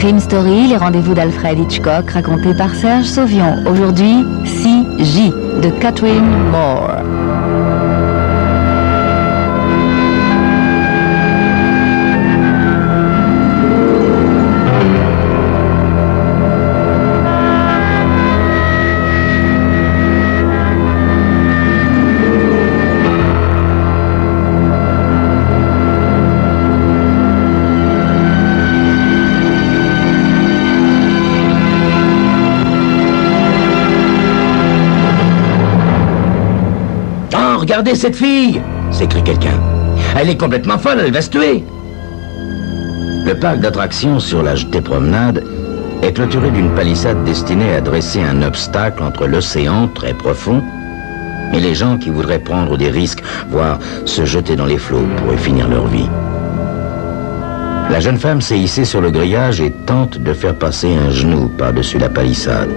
Crime Story, les rendez-vous d'Alfred Hitchcock, racontés par Serge Sauvion. Aujourd'hui, C.J. de Catherine Moore. Regardez cette fille, s'écrie quelqu'un. Elle est complètement folle, elle va se tuer. Le parc d'attractions sur la jetée promenade est clôturé d'une palissade destinée à dresser un obstacle entre l'océan très profond et les gens qui voudraient prendre des risques, voire se jeter dans les flots pour y finir leur vie. La jeune femme s'est hissée sur le grillage et tente de faire passer un genou par-dessus la palissade.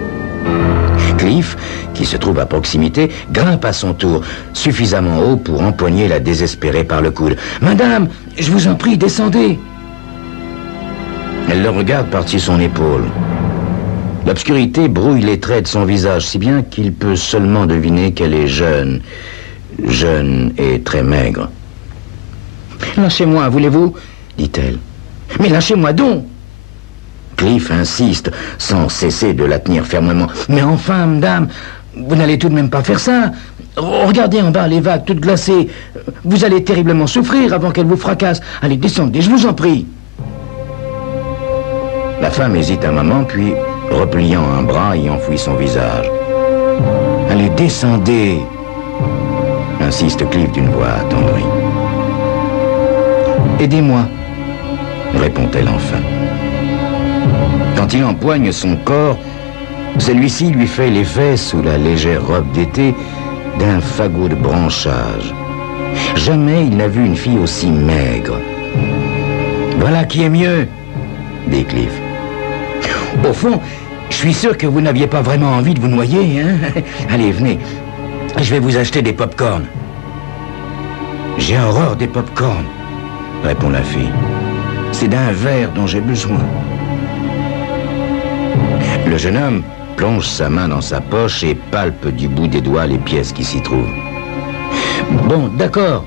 Cliff, qui se trouve à proximité, grimpe à son tour, suffisamment haut pour empoigner la désespérée par le coude. « Madame, je vous en prie, descendez !» Elle le regarde par-dessus son épaule. L'obscurité brouille les traits de son visage, si bien qu'il peut seulement deviner qu'elle est jeune et très maigre. « Lâchez-moi, voulez-vous » dit-elle. « Mais lâchez-moi donc !» Cliff insiste, sans cesser de la tenir fermement. « Mais enfin, madame, vous n'allez tout de même pas faire ça. Regardez en bas les vagues toutes glacées. Vous allez terriblement souffrir avant qu'elles vous fracassent. Allez, descendez, je vous en prie. » La femme hésite un moment, puis, repliant un bras, y enfouit son visage. « Allez, descendez !» insiste Cliff d'une voix attendrie. « Aidez-moi !» répond-elle enfin. Quand il empoigne son corps, celui-ci lui fait l'effet, sous la légère robe d'été, d'un fagot de branchage. Jamais il n'a vu une fille aussi maigre. « Voilà qui est mieux !» dit Cliff. « Au fond, je suis sûr que vous n'aviez pas vraiment envie de vous noyer, hein? Allez, venez, je vais vous acheter des pop-corn. »« J'ai horreur des pop-corn, » répond la fille. « C'est d'un verre dont j'ai besoin. » Le jeune homme plonge sa main dans sa poche et palpe du bout des doigts les pièces qui s'y trouvent. « Bon, d'accord,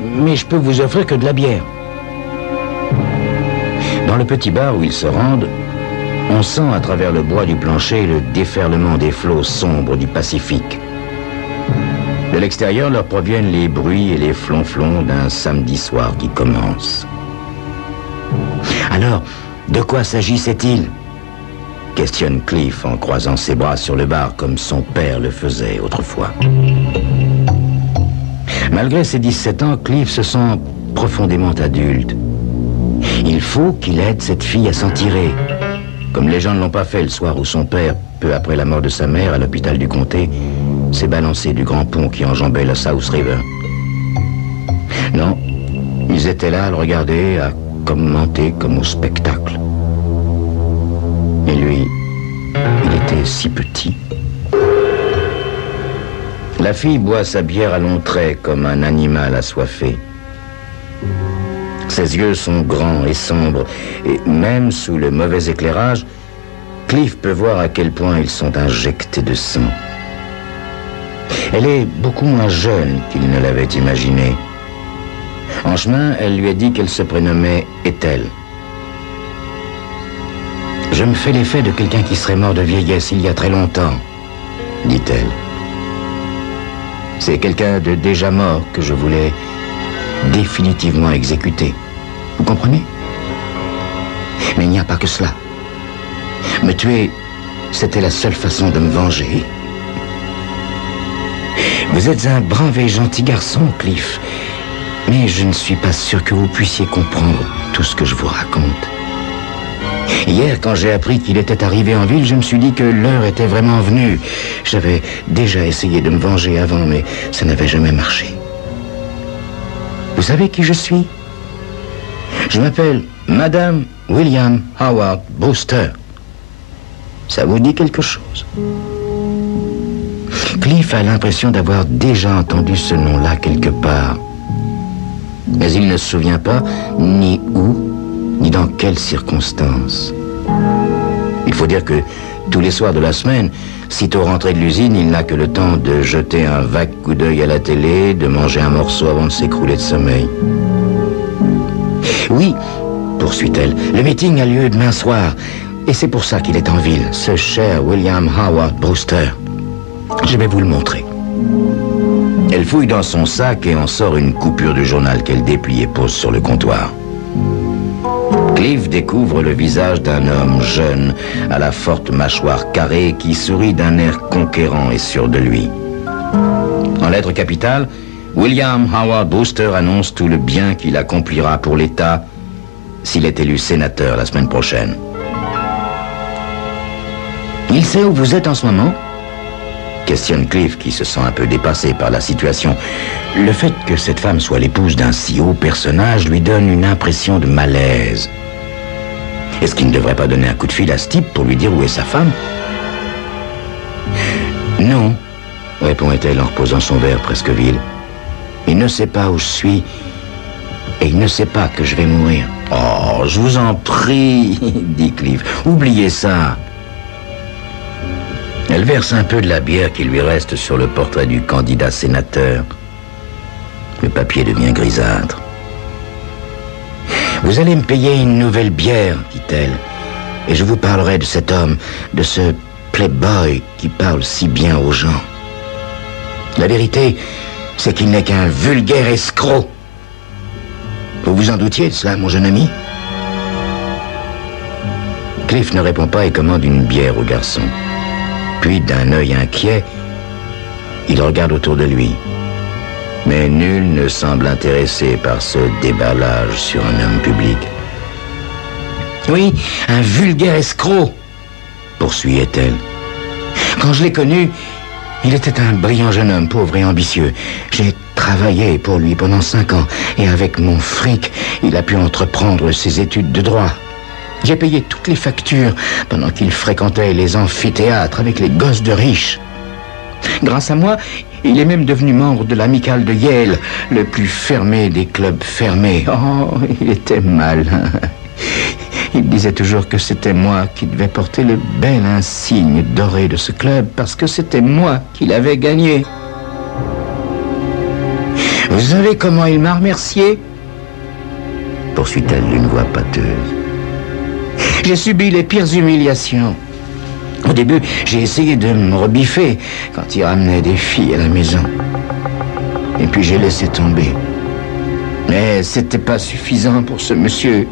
mais je peux vous offrir que de la bière. » Dans le petit bar où ils se rendent, on sent à travers le bois du plancher le déferlement des flots sombres du Pacifique. De l'extérieur leur proviennent les bruits et les flonflons d'un samedi soir qui commence. « Alors, de quoi s'agissait-il » questionne Cliff en croisant ses bras sur le bar comme son père le faisait autrefois. Malgré ses 17 ans, Cliff se sent profondément adulte. Il faut qu'il aide cette fille à s'en tirer, comme les gens ne l'ont pas fait le soir où son père, peu après la mort de sa mère à l'hôpital du comté, s'est balancé du grand pont qui enjambait la South River. Non, ils étaient là à le regarder, à commenter comme au spectacle. Et lui, il était si petit. La fille boit sa bière à longs traits comme un animal assoiffé. Ses yeux sont grands et sombres, et même sous le mauvais éclairage, Cliff peut voir à quel point ils sont injectés de sang. Elle est beaucoup moins jeune qu'il ne l'avait imaginé. En chemin, elle lui a dit qu'elle se prénommait Ethel. « Je me fais l'effet de quelqu'un qui serait mort de vieillesse il y a très longtemps, » dit-elle. « C'est quelqu'un de déjà mort que je voulais définitivement exécuter. Vous comprenez? Mais il n'y a pas que cela. Me tuer, c'était la seule façon de me venger. Vous êtes un brave et gentil garçon, Cliff, mais je ne suis pas sûr que vous puissiez comprendre tout ce que je vous raconte. Hier, quand j'ai appris qu'il était arrivé en ville, je me suis dit que l'heure était vraiment venue. J'avais déjà essayé de me venger avant, mais ça n'avait jamais marché. Vous savez qui je suis? Je m'appelle Madame William Howard Brewster. Ça vous dit quelque chose? Cliff a l'impression d'avoir déjà entendu ce nom-là quelque part. Mais il ne se souvient pas ni où, ni dans quelles circonstances. Il faut dire que tous les soirs de la semaine, sitôt rentré de l'usine, il n'a que le temps de jeter un vague coup d'œil à la télé, de manger un morceau avant de s'écrouler de sommeil. Oui, poursuit-elle, le meeting a lieu demain soir. Et c'est pour ça qu'il est en ville, ce cher William Howard Brewster. Je vais vous le montrer. Elle fouille dans son sac et en sort une coupure du journal qu'elle déplie et pose sur le comptoir. Cliff découvre le visage d'un homme jeune, à la forte mâchoire carrée, qui sourit d'un air conquérant et sûr de lui. En lettres capitales, William Howard Brewster annonce tout le bien qu'il accomplira pour l'État s'il est élu sénateur la semaine prochaine. Il sait où vous êtes en ce moment ? Questionne Cliff, qui se sent un peu dépassé par la situation. Le fait que cette femme soit l'épouse d'un si haut personnage lui donne une impression de malaise. Est-ce qu'il ne devrait pas donner un coup de fil à ce type pour lui dire où est sa femme ? Non, répondait-elle en reposant son verre presque vide. Il ne sait pas où je suis et il ne sait pas que je vais mourir. Oh, je vous en prie, dit Cliff, oubliez ça. Elle verse un peu de la bière qui lui reste sur le portrait du candidat sénateur. Le papier devient grisâtre. « Vous allez me payer une nouvelle bière, dit-elle, et je vous parlerai de cet homme, de ce playboy qui parle si bien aux gens. La vérité, c'est qu'il n'est qu'un vulgaire escroc. Vous vous en doutiez de cela, mon jeune ami ?» Cliff ne répond pas et commande une bière au garçon. Puis, d'un œil inquiet, il regarde autour de lui. Mais nul ne semble intéressé par ce déballage sur un homme public. « Oui, un vulgaire escroc, poursuivait-elle. Quand je l'ai connu, il était un brillant jeune homme, pauvre et ambitieux. J'ai travaillé pour lui pendant 5 ans, et avec mon fric, il a pu entreprendre ses études de droit. J'ai payé toutes les factures pendant qu'il fréquentait les amphithéâtres avec les gosses de riches. Grâce à moi, il est même devenu membre de l'amicale de Yale, le plus fermé des clubs fermés. Oh, il était malin. Il disait toujours que c'était moi qui devais porter le bel insigne doré de ce club parce que c'était moi qui l'avais gagné. Vous savez comment il m'a remercié ? Poursuit-elle d'une voix pâteuse. J'ai subi les pires humiliations. Au début, j'ai essayé de me rebiffer quand il ramenait des filles à la maison. Et puis j'ai laissé tomber. Mais c'était pas suffisant pour ce monsieur.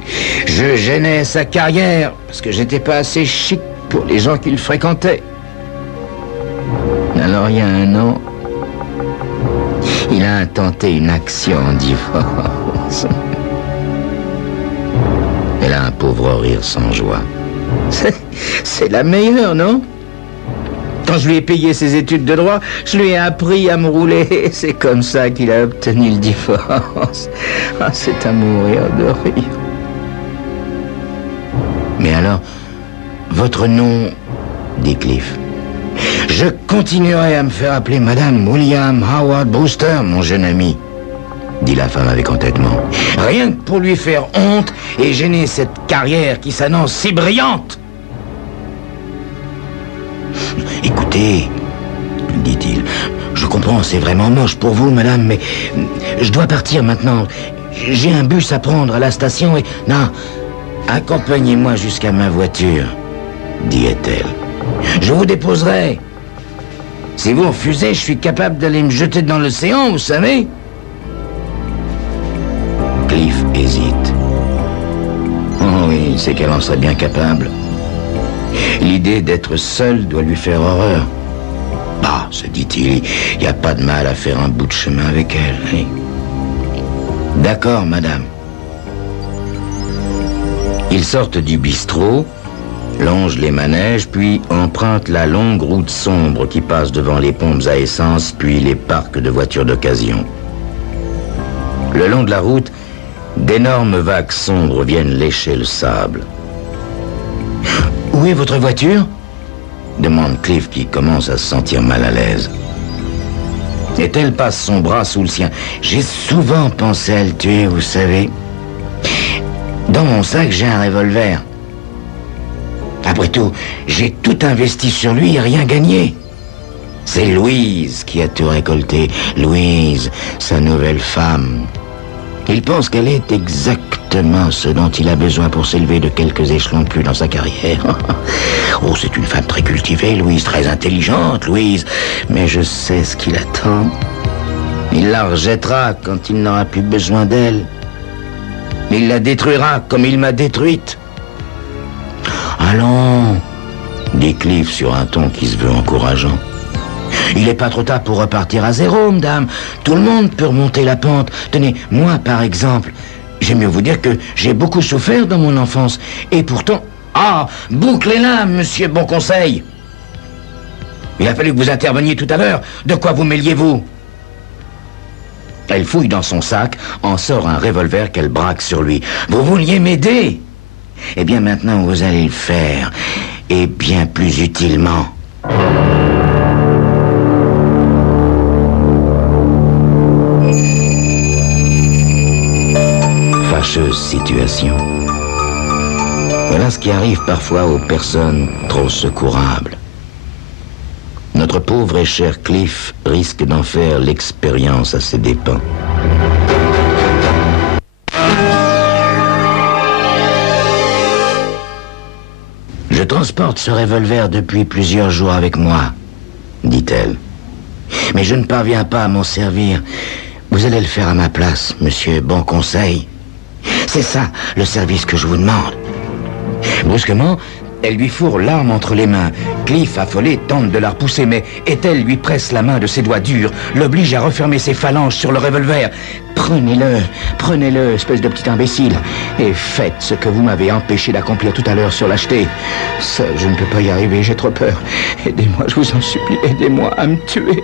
Je gênais sa carrière parce que j'étais pas assez chic pour les gens qu'il fréquentait. Alors il y a 1 an, il a intenté une action en divorce. Elle a un pauvre rire sans joie. C'est la meilleure, non ? Quand je lui ai payé ses études de droit, je lui ai appris à me rouler. C'est comme ça qu'il a obtenu le divorce. Ah, c'est à mourir de rire. Mais alors, votre nom, dit Cliff. Je continuerai à me faire appeler Madame William Howard Brewster, mon jeune ami, dit la femme avec entêtement. Rien que pour lui faire honte et gêner cette carrière qui s'annonce si brillante. Écoutez, dit-il, je comprends, c'est vraiment moche pour vous, madame, mais je dois partir maintenant. J'ai un bus à prendre à la station et... Non, accompagnez-moi jusqu'à ma voiture, dit-elle. Je vous déposerai. Si vous refusez, je suis capable d'aller me jeter dans l'océan, vous savez. Cliff hésite. Oh oui, c'est qu'elle en serait bien capable. L'idée d'être seul doit lui faire horreur. Bah, se dit-il, il n'y a pas de mal à faire un bout de chemin avec elle. Hein? D'accord, madame. Ils sortent du bistrot, longent les manèges, puis empruntent la longue route sombre qui passe devant les pompes à essence, puis les parcs de voitures d'occasion. Le long de la route, d'énormes vagues sombres viennent lécher le sable. « Où est votre voiture ?» demande Cliff qui commence à se sentir mal à l'aise. Et elle passe son bras sous le sien. « J'ai souvent pensé à le tuer, vous savez. Dans mon sac, j'ai un revolver. » Après tout, j'ai tout investi sur lui et rien gagné. C'est Louise qui a tout récolté. Louise, sa nouvelle femme. Il pense qu'elle est exactement ce dont il a besoin pour s'élever de quelques échelons de plus dans sa carrière. Oh, c'est une femme très cultivée, Louise, très intelligente, Louise. Mais je sais ce qu'il attend. Il la rejettera quand il n'aura plus besoin d'elle. Il la détruira comme il m'a détruite. Allons, dit Cliff sur un ton qui se veut encourageant. Il n'est pas trop tard pour repartir à zéro, madame. Tout le monde peut remonter la pente. Tenez, moi, par exemple, j'aime mieux vous dire que j'ai beaucoup souffert dans mon enfance. Et pourtant... Ah, bouclez-la, monsieur Bon Conseil. Il a fallu que vous interveniez tout à l'heure. De quoi vous mêliez-vous? Elle fouille dans son sac, en sort un revolver qu'elle braque sur lui. Vous vouliez m'aider? Eh bien, maintenant, vous allez le faire. Et bien plus utilement. Fâcheuse situation. Voilà ce qui arrive parfois aux personnes trop secourables. Notre pauvre et cher Cliff risque d'en faire l'expérience à ses dépens. Je transporte ce revolver depuis plusieurs jours avec moi, dit-elle. Mais je ne parviens pas à m'en servir. Vous allez le faire à ma place, monsieur Bon Conseil. C'est ça, le service que je vous demande. Brusquement, elle lui fourre l'arme entre les mains. Cliff, affolé, tente de la repousser, mais Ethel lui presse la main de ses doigts durs, l'oblige à refermer ses phalanges sur le revolver. Prenez-le, espèce de petit imbécile, et faites ce que vous m'avez empêché d'accomplir tout à l'heure sur l'acheté. Seul, je ne peux pas y arriver, j'ai trop peur. Aidez-moi, je vous en supplie, aidez-moi à me tuer.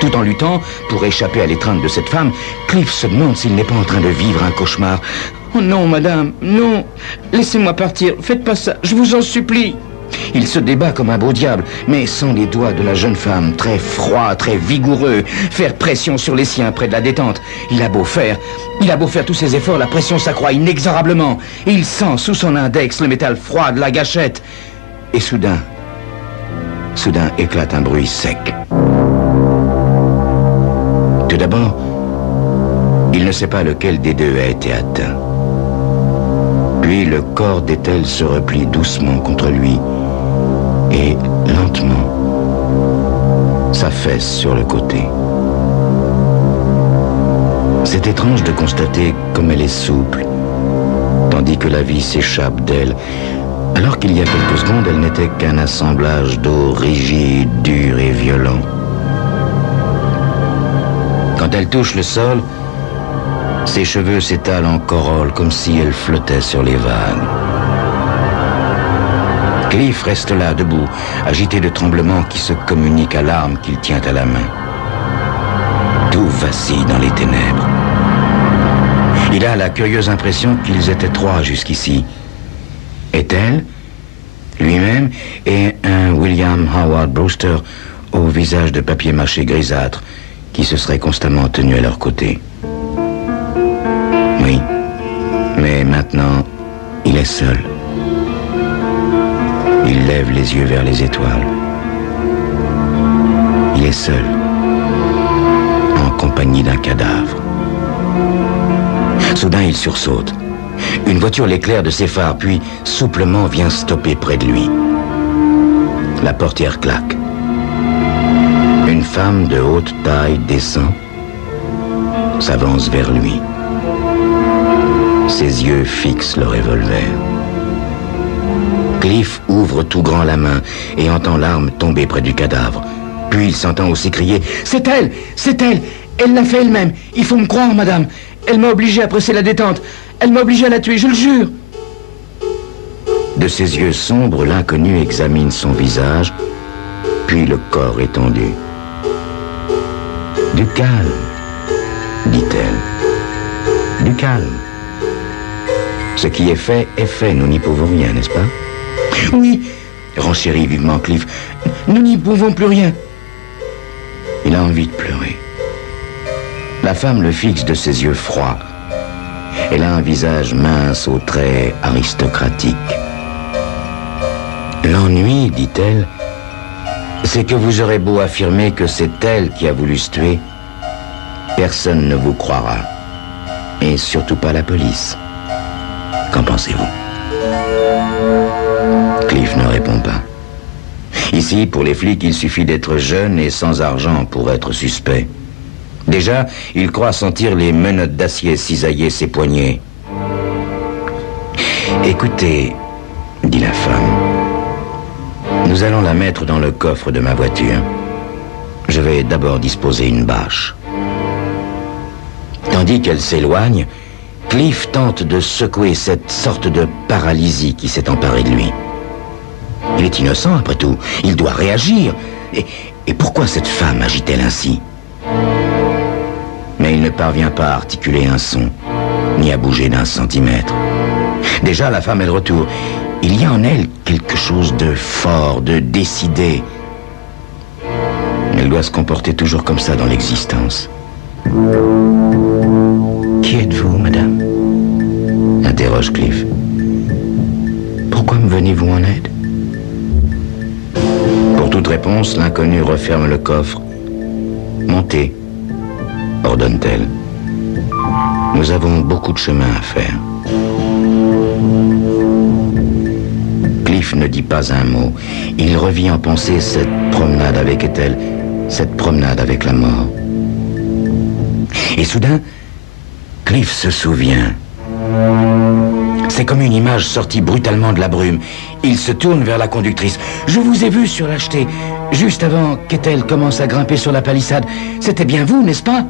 Tout en luttant pour échapper à l'étreinte de cette femme, Cliff se demande s'il n'est pas en train de vivre un cauchemar. Oh non, madame, non. Laissez-moi partir, faites pas ça, je vous en supplie. Il se débat comme un beau diable, mais sans les doigts de la jeune femme, très froid, très vigoureux, faire pression sur les siens près de la détente. Il a beau faire tous ses efforts, la pression s'accroît inexorablement. Il sent sous son index le métal froid de la gâchette. Et soudain éclate un bruit sec. Tout d'abord, il ne sait pas lequel des deux a été atteint. Puis le corps d'Ethel se replie doucement contre lui et lentement s'affaisse sur le côté. C'est étrange de constater comme elle est souple, tandis que la vie s'échappe d'elle, alors qu'il y a quelques secondes, elle n'était qu'un assemblage d'eau rigide, dur et violent. Quand elle touche le sol, ses cheveux s'étalent en corolle comme si elle flottait sur les vagues. Cliff reste là, debout, agité de tremblements qui se communiquent à l'arme qu'il tient à la main. Tout vacille dans les ténèbres. Il a la curieuse impression qu'ils étaient trois jusqu'ici. Ethel, lui-même et un William Howard Brewster au visage de papier mâché grisâtre qui se serait constamment tenu à leur côté. Oui, mais maintenant, il est seul. Il lève les yeux vers les étoiles. Il est seul, en compagnie d'un cadavre. Soudain, il sursaute. Une voiture l'éclaire de ses phares, puis souplement vient stopper près de lui. La portière claque. Une femme de haute taille descend, s'avance vers lui. Ses yeux fixent le revolver. Cliff ouvre tout grand la main et entend l'arme tomber près du cadavre. Puis il s'entend aussi crier « C'est elle! C'est elle! Elle l'a fait elle-même! Il faut me croire, madame! Elle m'a obligé à presser la détente! Elle m'a obligé à la tuer, je le jure! » De ses yeux sombres, l'inconnu examine son visage, puis le corps étendu. « Du calme, dit-elle. Du calme. Ce qui est fait, nous n'y pouvons rien, n'est-ce pas? » « Oui, renchérit vivement Cliff, nous n'y pouvons plus rien. » Il a envie de pleurer. La femme le fixe de ses yeux froids. Elle a un visage mince aux traits aristocratiques. L'ennui, dit-elle, c'est que vous aurez beau affirmer que c'est elle qui a voulu se tuer, personne ne vous croira. Et surtout pas la police. Qu'en pensez-vous? Cliff ne répond pas. Ici, pour les flics, il suffit d'être jeune et sans argent pour être suspect. Déjà, il croit sentir les menottes d'acier cisailler ses poignets. Écoutez, dit la femme, nous allons la mettre dans le coffre de ma voiture. Je vais d'abord disposer une bâche. Tandis qu'elle s'éloigne, Cliff tente de secouer cette sorte de paralysie qui s'est emparée de lui. Il est innocent, après tout. Il doit réagir. Et pourquoi cette femme agit-elle ainsi? Mais il ne parvient pas à articuler un son, ni à bouger d'un centimètre. Déjà, la femme est de retour. Il y a en elle quelque chose de fort, de décidé. Elle doit se comporter toujours comme ça dans l'existence. Qui êtes-vous, madame? Interroge Cliff. Pourquoi me venez-vous en aide? Pour toute réponse, l'inconnue referme le coffre. Montez, ordonne-t-elle. Nous avons beaucoup de chemin à faire. Cliff ne dit pas un mot. Il revit en pensée cette promenade avec Ethel, cette promenade avec la mort. Et soudain, Cliff se souvient. C'est comme une image sortie brutalement de la brume. Il se tourne vers la conductrice. « Je vous ai vu sur la jetée, juste avant qu'Ethel commence à grimper sur la palissade. C'était bien vous, n'est-ce pas ?»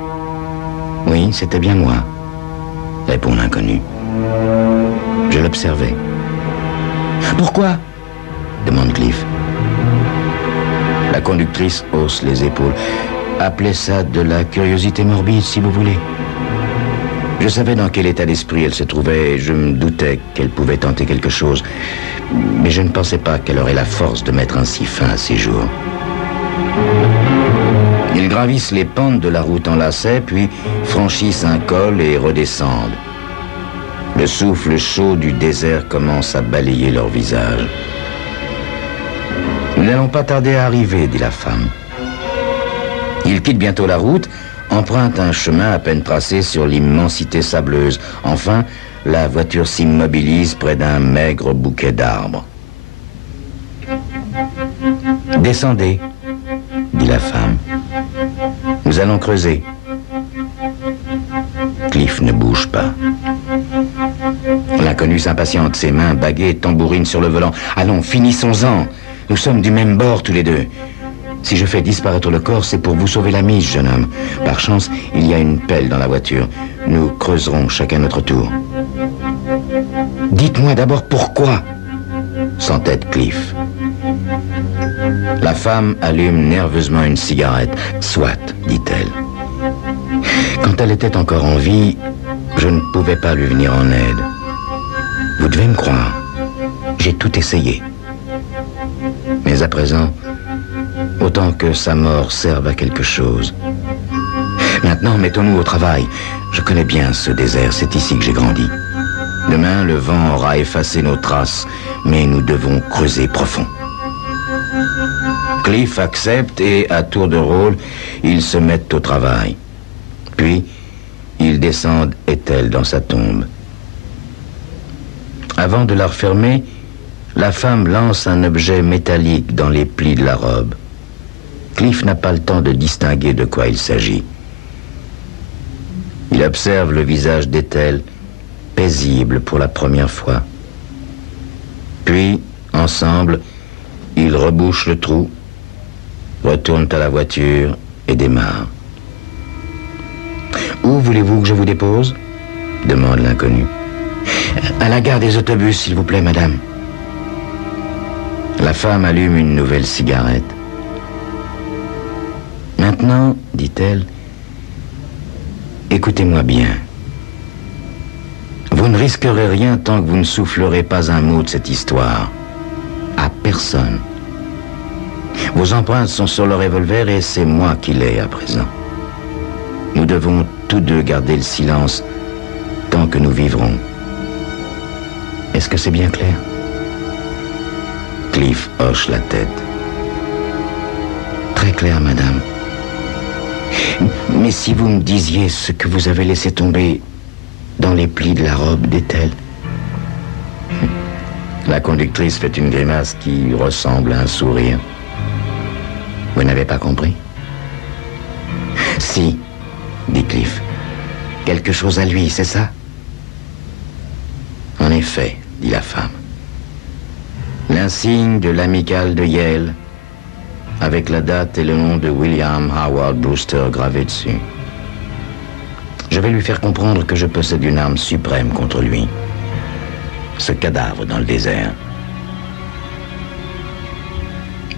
« Oui, c'était bien moi, » répond l'inconnu. « Je l'observais. »« Pourquoi ?» demande Cliff. La conductrice hausse les épaules. « Appelez ça de la curiosité morbide, si vous voulez. » Je savais dans quel état d'esprit elle se trouvait et je me doutais qu'elle pouvait tenter quelque chose. Mais je ne pensais pas qu'elle aurait la force de mettre ainsi fin à ses jours. Ils gravissent les pentes de la route en lacets, puis franchissent un col et redescendent. Le souffle chaud du désert commence à balayer leur visage. « Nous n'allons pas tarder à arriver, » dit la femme. Ils quittent bientôt la route, emprunte un chemin à peine tracé sur l'immensité sableuse. Enfin, la voiture s'immobilise près d'un maigre bouquet d'arbres. « Descendez, » dit la femme. « Nous allons creuser. » Cliff ne bouge pas. L'inconnu s'impatiente, ses mains baguées tambourinent sur le volant. « Allons, finissons-en. Nous sommes du même bord tous les deux. » Si je fais disparaître le corps, c'est pour vous sauver la mise, jeune homme. Par chance, il y a une pelle dans la voiture. Nous creuserons chacun notre tour. Dites-moi d'abord pourquoi, s'entête Cliff. La femme allume nerveusement une cigarette. Soit, dit-elle. Quand elle était encore en vie, je ne pouvais pas lui venir en aide. Vous devez me croire. J'ai tout essayé. Mais à présent, autant que sa mort serve à quelque chose. Maintenant, mettons-nous au travail. Je connais bien ce désert, c'est ici que j'ai grandi. Demain, le vent aura effacé nos traces, mais nous devons creuser profond. Cliff accepte et, à tour de rôle, ils se mettent au travail. Puis, ils descendent Ethel dans sa tombe. Avant de la refermer, la femme lance un objet métallique dans les plis de la robe. Cliff n'a pas le temps de distinguer de quoi il s'agit. Il observe le visage d'Ethel, paisible pour la première fois. Puis, ensemble, ils rebouchent le trou, retournent à la voiture et démarrent. « Où voulez-vous que je vous dépose ?» demande l'inconnu. « À la gare des autobus, s'il vous plaît, madame. » La femme allume une nouvelle cigarette. « Maintenant, dit-elle, écoutez-moi bien. Vous ne risquerez rien tant que vous ne soufflerez pas un mot de cette histoire. À personne. Vos empreintes sont sur le revolver et c'est moi qui l'ai à présent. Nous devons tous deux garder le silence tant que nous vivrons. Est-ce que c'est bien clair ? Cliff hoche la tête. Très clair, madame. Mais si vous me disiez ce que vous avez laissé tomber dans les plis de la robe d'Ethel. La conductrice fait une grimace qui ressemble à un sourire. Vous n'avez pas compris? Si, dit Cliff. Quelque chose à lui, c'est ça? En effet, dit la femme. L'insigne de l'amicale de Yale, avec la date et le nom de William Howard Brewster gravé dessus. Je vais lui faire comprendre que je possède une arme suprême contre lui. Ce cadavre dans le désert.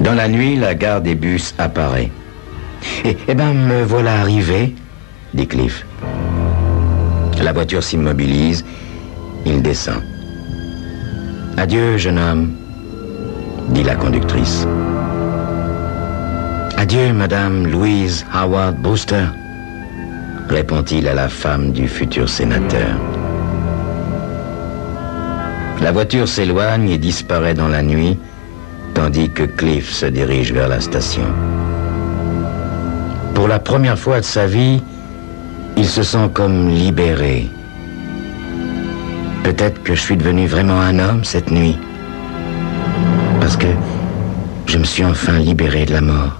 Dans la nuit, la gare des bus apparaît. Eh ben, me voilà arrivé, dit Cliff. La voiture s'immobilise, il descend. Adieu, jeune homme, dit la conductrice. Adieu, madame Louise Howard Brewster, répond-il à la femme du futur sénateur. La voiture s'éloigne et disparaît dans la nuit, tandis que Cliff se dirige vers la station. Pour la première fois de sa vie, il se sent comme libéré. Peut-être que je suis devenu vraiment un homme cette nuit, parce que je me suis enfin libéré de la mort.